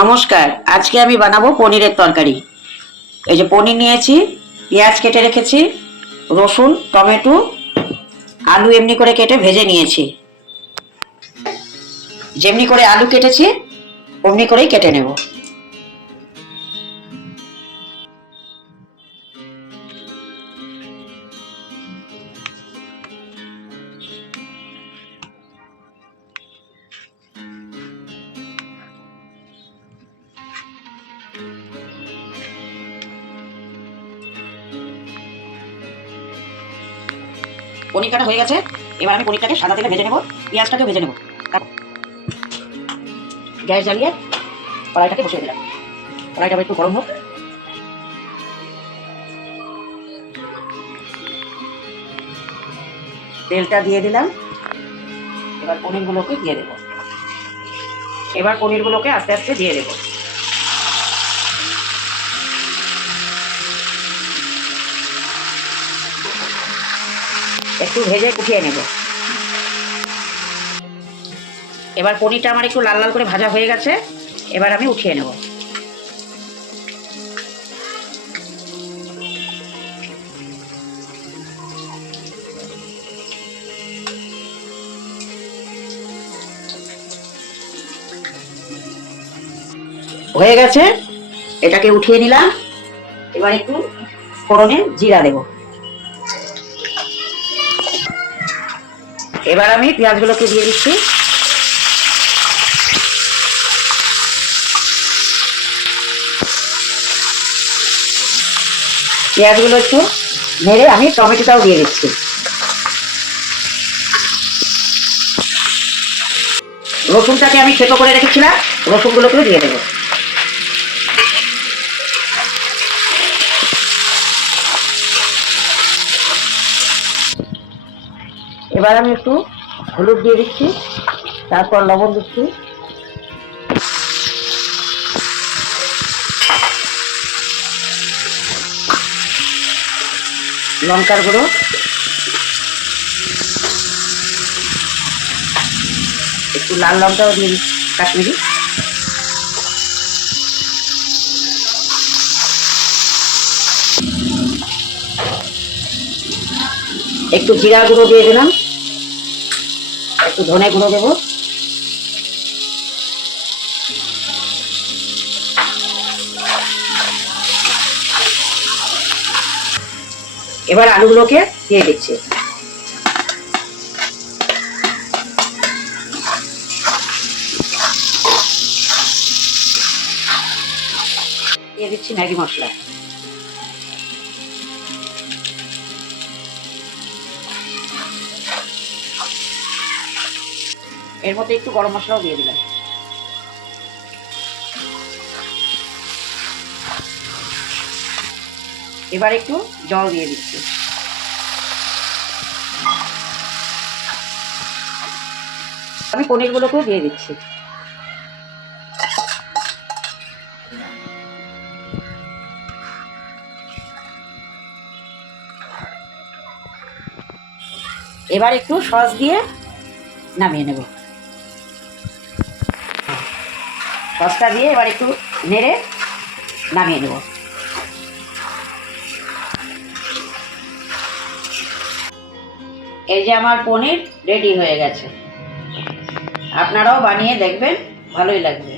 নমস্কার, আজকে আমি বানাবো পনিরের তরকারি। এই যে পনির নিয়েছি, পেঁয়াজ কেটে রেখেছি, রসুন, টমেটো, আলু এমনি করে কেটে ভেজে নিয়েছি। যেমনি করে আলু কেটেছি অমনি করেই কেটে নেব। পনির কাটা হয়ে গেছে। এবার আমি পনিরটাকে সাদা তেলে ভেজে নেব, পেঁয়াজটাকে ভেজে নেব। গ্যাস জ্বালিয়ে কড়াইটাকে বসিয়ে দিলাম। কড়াইটা একটু গরম হোক। তেলটা দিয়ে দিলাম। এবার পনিরগুলোকে দিয়ে দেব। এবার পনিরগুলোকে আস্তে আস্তে দিয়ে দেব। একটু ভেজে উঠিয়ে নেব। এবার পনিরটা আমার একটু লাল লাল করে ভাজা হয়ে গেছে। এবার আমি উঠিয়ে নেব। হয়ে গেছে, এটাকে উঠিয়ে নিলাম। এবার একটু ফোড়নে জিরা দেব। এবার আমি পেঁয়াজগুলোকে দিয়ে দিচ্ছি। পেঁয়াজগুলো একটু নেড়ে আমি টমেটোটাও দিয়ে দিচ্ছি। রসুনটাকে আমি থেতো করে রেখেছিলাম, রসুনগুলোকেও দিয়ে দেবো। এবার আমি একটু হলুদ দিয়ে দিচ্ছি, তারপর লবণ দিচ্ছি, লঙ্কার গুঁড়ো, একটু লাল লঙ্কাও দিয়ে দিচ্ছি, কাশ্মীরি, একটু জিরা গুঁড়ো দিয়ে দিলাম, একটু ধনে গুঁড়ো দেবো। এবার আলুগুলোকে দিয়ে দিচ্ছি। দিয়ে দিচ্ছি ম্যাগি মশলা। এর মধ্যে একটু গরম মশলাও দিয়ে দিলাম। এবার একটু জল দিয়ে দিচ্ছি। আমি পনিরগুলোকেও দিয়ে দিচ্ছি। এবার একটু সস দিয়ে নামিয়ে নেব। সসটা দিয়ে এবার একটু নেড়ে নামিয়ে নেব। এই যে আমার পনির রেডি হয়ে গেছে। আপনারাও বানিয়ে দেখবেন, ভালোই লাগবে।